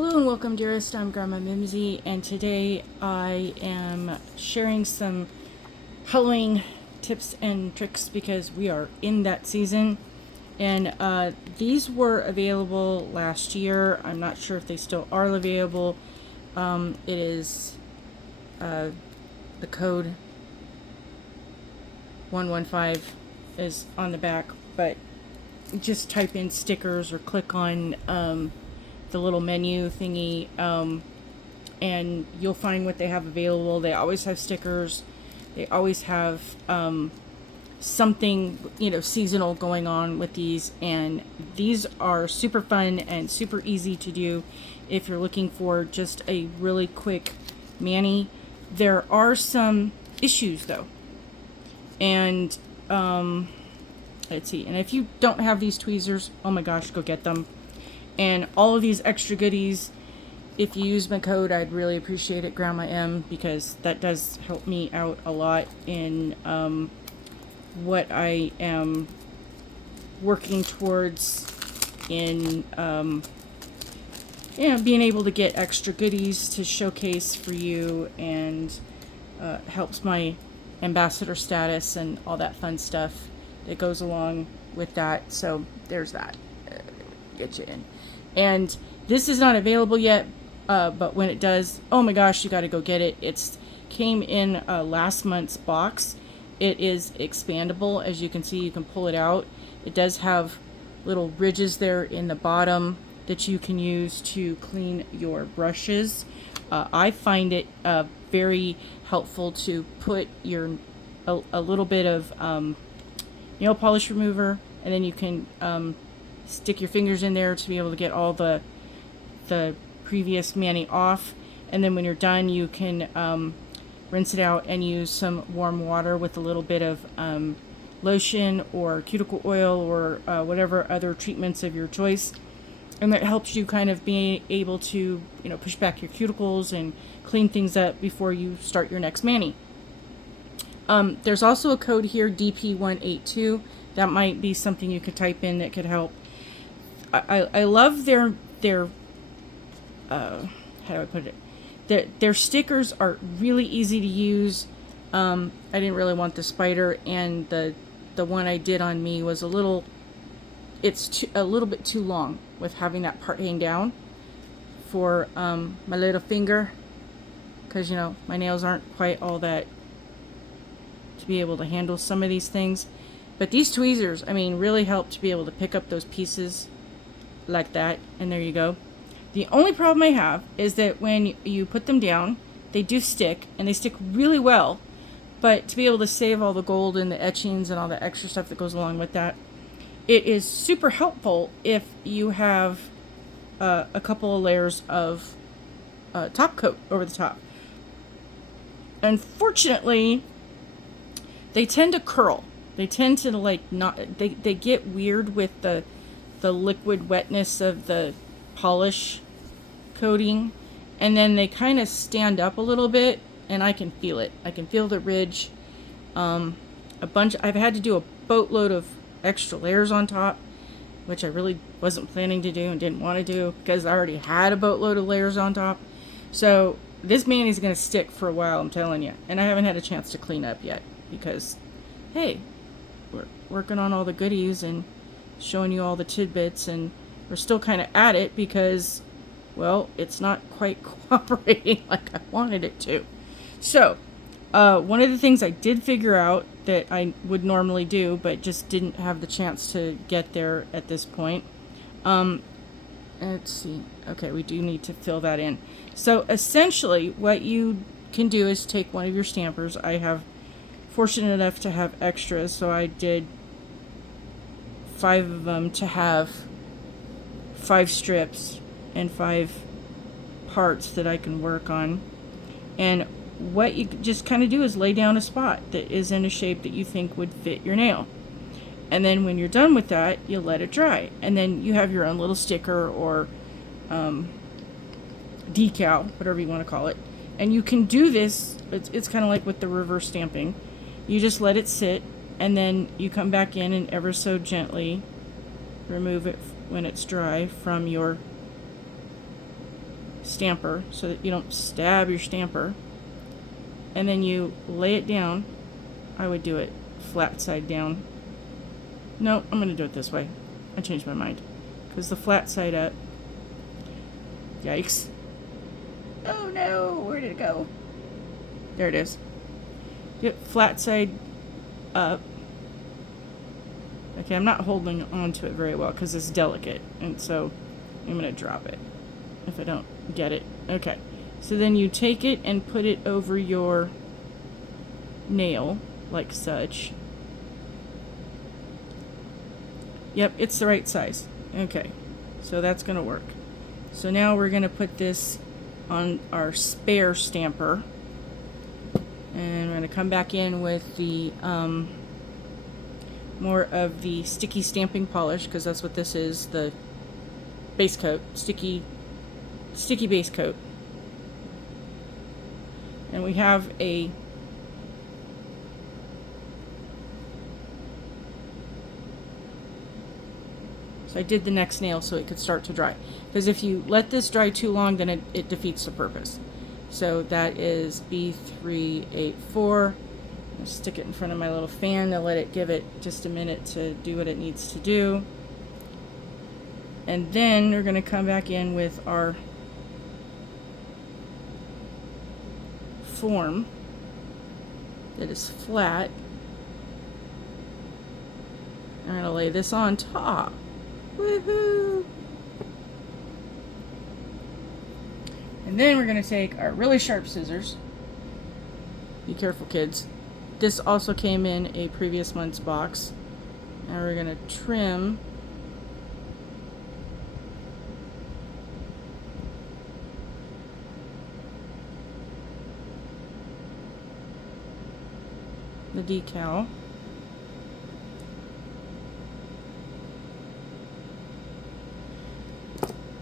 Hello and welcome, dearest. I'm Grandma Mimsy, and today I am sharing some Halloween tips and tricks because we are in that season. And these were available last year. I'm not sure if they still are available. It is the code 115 is on the back, but just type in stickers or click on the little menu thingy, and you'll find what they have available. They always have stickers. They always have something, seasonal going on with these. And these are super fun and super easy to do if you're looking for just a really quick mani. There are some issues though. And let's see. And if you don't have these tweezers, oh my gosh, go get them. And all of these extra goodies, if you use my code, I'd really appreciate it, Grandma M, because that does help me out a lot in what I am working towards in being able to get extra goodies to showcase for you, and helps my ambassador status and all that fun stuff that goes along with that. So there's that. Get you in. And this is not available yet, but when it does, oh my gosh, you got to go get it. It's came in last month's box. It is expandable. As you can see, you can pull it out. It does have little ridges there in the bottom that you can use to clean your brushes. I find it very helpful to put a little bit of nail polish remover, and then you can stick your fingers in there to be able to get all the previous mani off. And then when you're done, you can rinse it out and use some warm water with a little bit of lotion or cuticle oil or whatever other treatments of your choice. And that helps you kind of be able to, push back your cuticles and clean things up before you start your next mani. There's also a code here, DP182. That might be something you could type in that could help. I love their how do I put it? Their stickers are really easy to use. I didn't really want the spider, and the one I did on me was a little bit too long with having that part hang down for my little finger, because my nails aren't quite all that to be able to handle some of these things. But these tweezers, really help to be able to pick up those pieces like that, and there you go. The only problem I have is that when you put them down, they do stick, and they stick really well. But to be able to save all the gold and the etchings and all the extra stuff that goes along with that, it is super helpful if you have a couple of layers of top coat over the top. Unfortunately, they tend to curl. They tend to they get weird with the liquid wetness of the polish coating, and then they kind of stand up a little bit, and I can feel it. I can feel the ridge. I've had to do a boatload of extra layers on top, which I really wasn't planning to do and didn't want to do because I already had a boatload of layers on top. So this mani is going to stick for a while, I'm telling you, and I haven't had a chance to clean up yet because, hey, we're working on all the goodies and showing you all the tidbits, and we're still kind of at it because, well, it's not quite cooperating like I wanted it to. So one of the things I did figure out that I would normally do but just didn't have the chance to get there at this point, let's see, okay, we do need to fill that in. So essentially what you can do is take one of your stampers. I have fortunate enough to have extras, so I did 5 of them to have 5 strips and 5 parts that I can work on. And what you just kind of do is lay down a spot that is in a shape that you think would fit your nail. And then when you're done with that, you let it dry. And then you have your own little sticker or decal, whatever you want to call it. And you can do this, it's kind of like with the reverse stamping. You just let it sit, and then you come back in and ever so gently remove it when it's dry from your stamper so that you don't stab your stamper. And then you lay it down. I would do it flat side down. No, I'm going to do it this way. I changed my mind. Because the flat side up. Yikes. Oh no, where did it go? There it is. Get flat side up. Okay, I'm not holding onto it very well because it's delicate. And so I'm going to drop it if I don't get it. Okay. So then you take it and put it over your nail, like such. Yep, it's the right size. Okay, so that's going to work. So now we're going to put this on our spare stamper. And we're going to come back in with the more of the sticky stamping polish, because that's what this is, the base coat, sticky base coat. And we have a so I did the next nail so it could start to dry, because if you let this dry too long, then it defeats the purpose. So that is B384. I'll stick it in front of my little fan to let it give it just a minute to do what it needs to do. And then we're going to come back in with our form that is flat. I'm going to lay this on top. Woohoo! And then we're going to take our really sharp scissors. Be careful, kids. This also came in a previous month's box. Now we're going to trim the decal.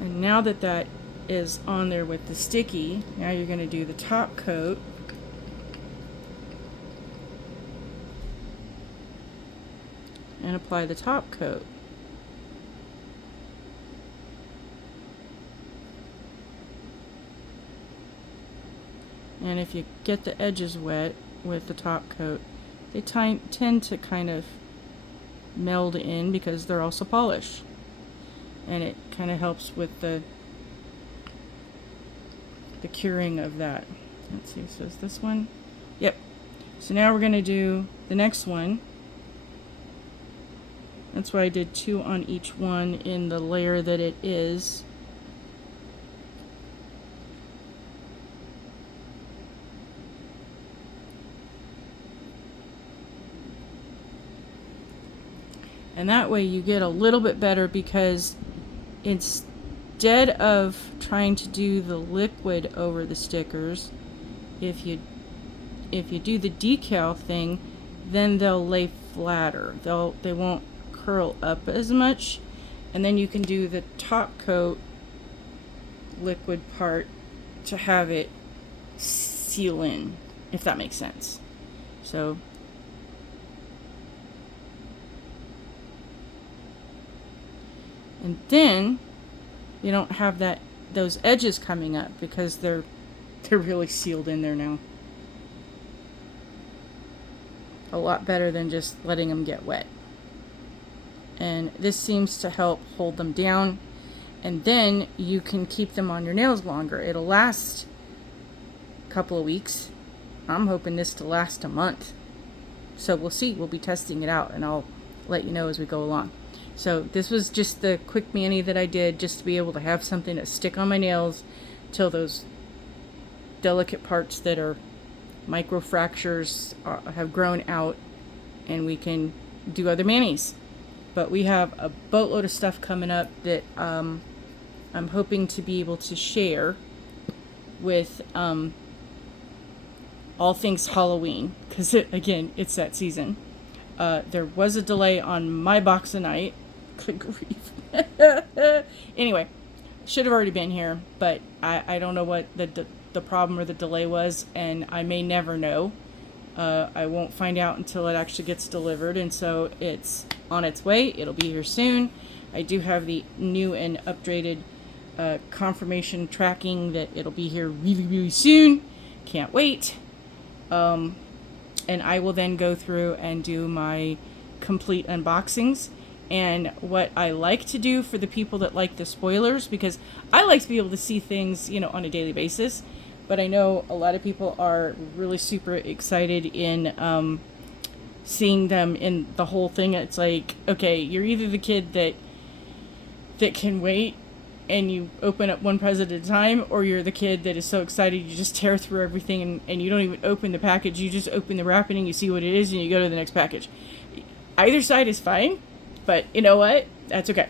And now that that is on there with the sticky, now you're going to do the top coat. And apply the top coat. And if you get the edges wet with the top coat, they tend to kind of meld in because they're also polished. And it kind of helps with the curing of that. Let's see, so is this one? Yep. So now we're going to do the next one. That's why I did 2 on each one in the layer that it is. And that way you get a little bit better, because instead of trying to do the liquid over the stickers, if you do the decal thing, then they'll lay flatter. They won't curl up as much, and then you can do the top coat liquid part to have it seal in, if that makes sense. So and then you don't have those edges coming up because they're really sealed in there now. A lot better than just letting them get wet. And this seems to help hold them down, and then you can keep them on your nails longer. It'll last a couple of weeks. I'm hoping this to last a month. So we'll see. We'll be testing it out, and I'll let you know as we go along. So this was just the quick mani that I did, just to be able to have something to stick on my nails till those delicate parts that are micro fractures have grown out, and we can do other manis. But we have a boatload of stuff coming up that I'm hoping to be able to share with all things Halloween, because again, it's that season. There was a delay on my Boxanite. Good grief. Anyway, should have already been here, but I don't know what the problem or the delay was, and I may never know. I won't find out until it actually gets delivered, and so it's on its way. It'll be here soon. I do have the new and upgraded confirmation tracking that it'll be here really, really soon. Can't wait. And I will then go through and do my complete unboxings. And what I like to do for the people that like the spoilers, because I like to be able to see things, on a daily basis, but I know a lot of people are really super excited in seeing them in the whole thing. It's like, okay, you're either the kid that can wait and you open up one present at a time, or you're the kid that is so excited you just tear through everything and you don't even open the package. You just open the wrapping and you see what it is and you go to the next package. Either side is fine, but you know what? That's okay.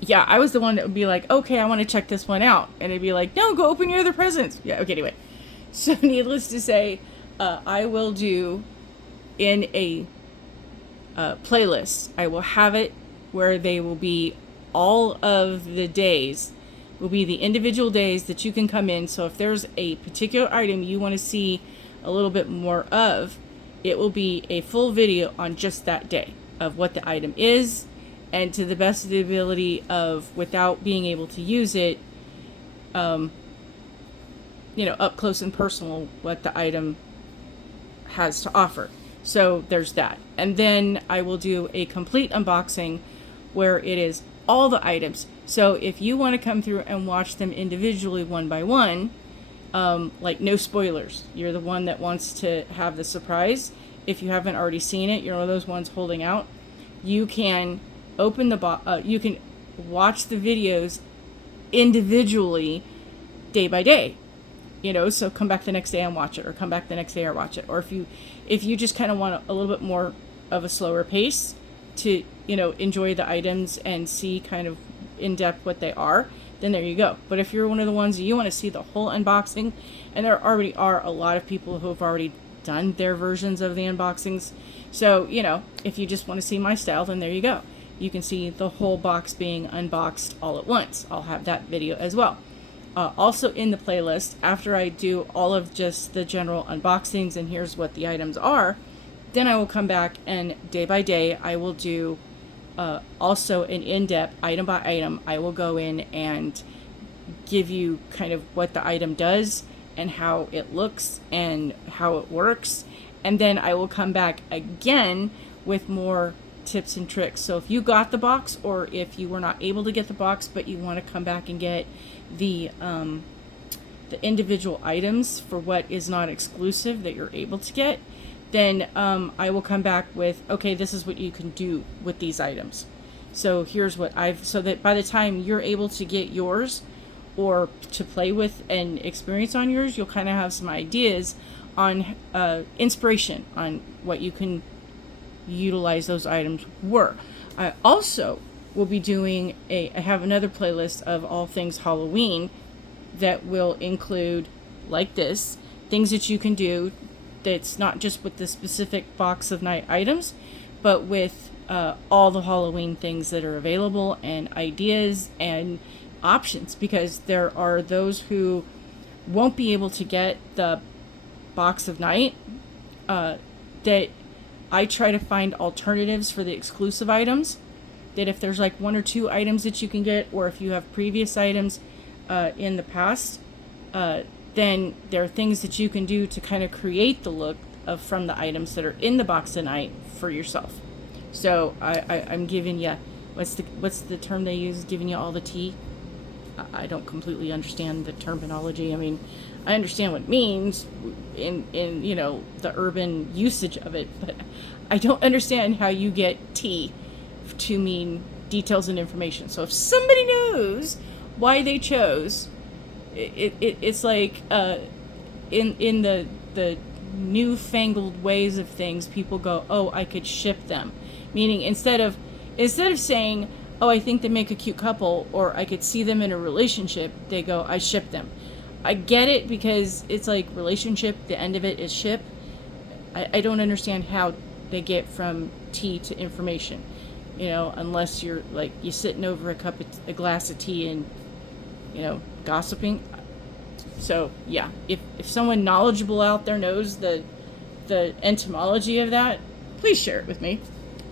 Yeah, I was the one that would be like, okay, I want to check this one out. And it'd be like, no, go open your other presents. Yeah, okay, anyway. So needless to say, I will do in a playlist. I will have it where they will be all of the days, will be the individual days that you can come in. So if there's a particular item you want to see a little bit more of, it will be a full video on just that day of what the item is, and to the best of the ability of, without being able to use it, up close and personal, what the item has to offer. So there's that. And then I will do a complete unboxing where it is all the items. So if you want to come through and watch them individually one by one, like no spoilers, you're the one that wants to have the surprise. If you haven't already seen it, you're one of those ones holding out. You can open the you can watch the videos individually, day by day. So come back the next day and watch it, or come back the next day or watch it. Or if you just kind of want a little bit more of a slower pace to, enjoy the items and see kind of in depth what they are, then there you go. But if you're one of the ones that you want to see the whole unboxing, and there already are a lot of people who have already done their versions of the unboxings. So, if you just want to see my style, then there you go. You can see the whole box being unboxed all at once. I'll have that video as well. Also in the playlist, after I do all of just the general unboxings and here's what the items are, then I will come back and day by day I will do also an in-depth item by item. I will go in and give you kind of what the item does and how it looks and how it works. And then I will come back again with more tips and tricks. So if you got the box, or if you were not able to get the box but you want to come back and get the individual items for what is not exclusive that you're able to get, then I will come back with, okay, this is what you can do with these items. So here's what so that by the time you're able to get yours or to play with and experience on yours, you'll kind of have some ideas on inspiration on what you can utilize those items were. I also will be doing I have another playlist of all things Halloween that will include, like this, things that you can do that's not just with the specific box of night items, but with all the Halloween things that are available, and ideas and options, because there are those who won't be able to get the box of night, that I try to find alternatives for the exclusive items, that if there's like one or two items that you can get, or if you have previous items in the past, then there are things that you can do to kind of create the look from the items that are in the box of night for yourself. So I'm giving you, what's the term they use, giving you all the tea? I don't completely understand the terminology. I mean, I understand what it means in the urban usage of it, but I don't understand how you get tea to mean details and information. So if somebody knows why they chose it's like in the newfangled ways of things, people go, oh, I could ship them, meaning instead of saying, oh, I think they make a cute couple, or I could see them in a relationship, they go, I ship them. I get it, because it's like relationship, the end of it is ship. I don't understand how they get from tea to information, unless you're like, you sitting over a glass of tea and, gossiping. So yeah, if someone knowledgeable out there knows the etymology of that, please share it with me.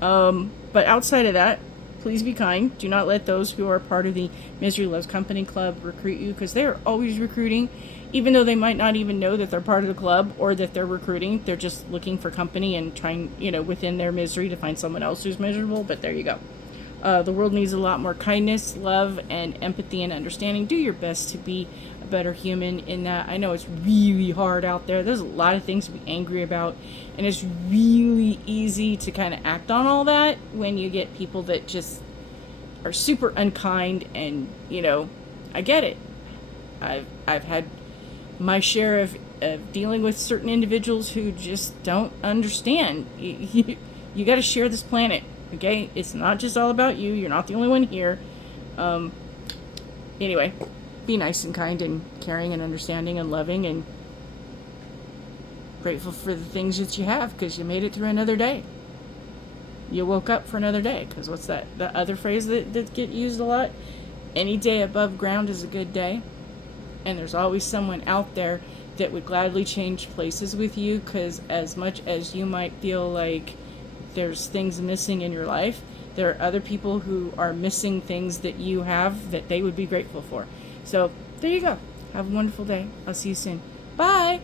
But outside of that, Please be kind. Do not let those who are part of the Misery Loves Company Club recruit you, because they are always recruiting, even though they might not even know that they're part of the club or that they're recruiting. They're just looking for company and trying, within their misery to find someone else who's miserable. But there you go. The world needs a lot more kindness, love, and empathy and understanding. Do your best to be a better human in that. I know it's really hard out there. There's a lot of things to be angry about, and it's really easy to kind of act on all that when you get people that just are super unkind. And I get it. I've had my share of dealing with certain individuals who just don't understand. You got to share this planet. Okay, it's not just all about you. You're not the only one here. Anyway, be nice and kind and caring and understanding and loving and grateful for the things that you have, because you made it through another day. You woke up for another day, because what's that? The other phrase that get used a lot? Any day above ground is a good day. And there's always someone out there that would gladly change places with you, because as much as you might feel like there's things missing in your life, there are other people who are missing things that you have that they would be grateful for. So there you go. Have a wonderful day. I'll see you soon. Bye.